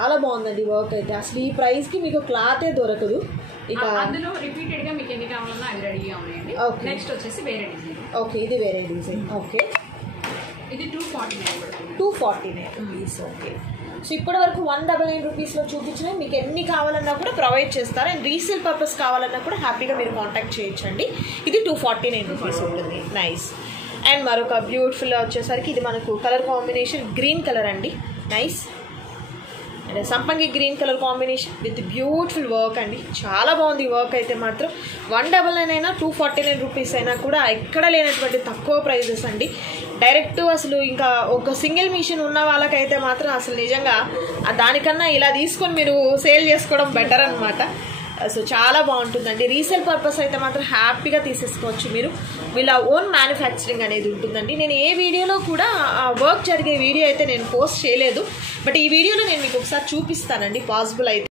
చాలా బాగుందండి వర్క్ అయితే. అసలు ఈ ప్రైస్కి మీకు క్లాతే దొరకదు. ఇక అందులో రిపీటెడ్గా మీకు ఎన్ని కావాలన్నా అవి రెడీగా ఉన్నాయండి. నెక్స్ట్ వచ్చేసి వేరే డిజైన్. ఓకే, ఇది వేరే డిజైన్. ఓకే, ఇది 249 రూపీస్. ఓకే, సో ఇప్పటి వరకు 199 రూపీస్లో చూపించిన మీకు ఎన్ని కావాలన్నా కూడా ప్రొవైడ్ చేస్తారు. అండ్ రీసేల్ పర్పస్ కావాలన్నా కూడా హ్యాపీగా మీరు కాంటాక్ట్ చేయొచ్చండి. ఇది 249 రూపీస్ ఉంటుంది. నైస్. అండ్ మరొక బ్యూటిఫుల్ వచ్చేసరికి ఇది మనకు కలర్ కాంబినేషన్ గ్రీన్ కలర్ అండి. నైస్. అండ్ సంపంగి green colour combination with beautiful work అండి. చాలా బాగుంది వర్క్ అయితే మాత్రం. 199 అయినా 249 రూపీస్ అయినా కూడా ఎక్కడ లేనటువంటి తక్కువ ప్రైజెస్ అండి. డైరెక్ట్ అసలు ఇంకా ఒక సింగిల్ మిషన్ ఉన్న వాళ్ళకైతే మాత్రం అసలు నిజంగా దానికన్నా ఇలా తీసుకొని మీరు సేల్ చేసుకోవడం బెటర్ అనమాట. సో చాలా బాగుంటుందండి. రీసేల్ పర్పస్ అయితే మాత్రం హ్యాపీగా తీసేసుకోవచ్చు మీరు. వీళ్ళ ఓన్ మ్యానుఫ్యాక్చరింగ్ అనేది ఉంటుందండి. నేను ఏ వీడియోలో కూడా వర్క్ జరిగే వీడియో అయితే నేను పోస్ట్ చేయలేదు. బట్ ఈ వీడియోలో నేను మీకు ఒకసారి చూపిస్తానండి పాసిబుల్ అయితే.